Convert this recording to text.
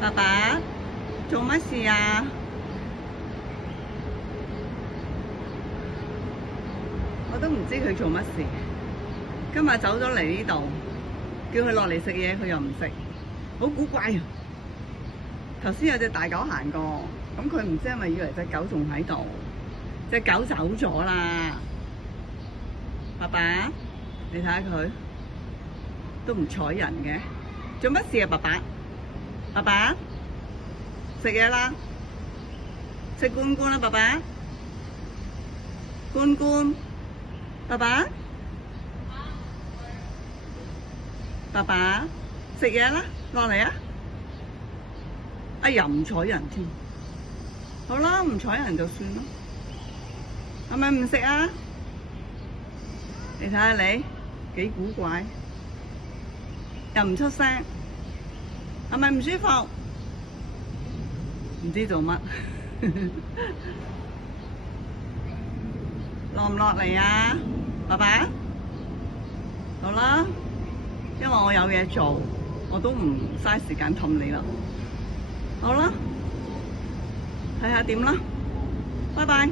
爸爸做乜事啊？我都唔知佢做乜事。今日走咗嚟呢度，叫佢落嚟食嘢，佢又唔食，好古怪啊！頭先有隻大狗行過，咁佢唔知係咪以為隻狗仲喺度，隻狗走咗啦。爸爸，你睇下佢都唔睬人嘅，做乜事啊？爸爸，爸爸食嘢啦，食罐罐啦，爸爸，罐罐，爸爸，爸爸食嘢啦，落嚟啊！哎呀，唔睬人添，好啦，唔睬人就算咯，係咪唔食啊？你睇下你幾古怪，又唔出聲，係咪唔舒服？唔知做乜，落唔落嚟啊？爸爸，好啦，因為我有嘢做，我都唔嘥時間氹你啦。好啦，睇下點啦，拜拜。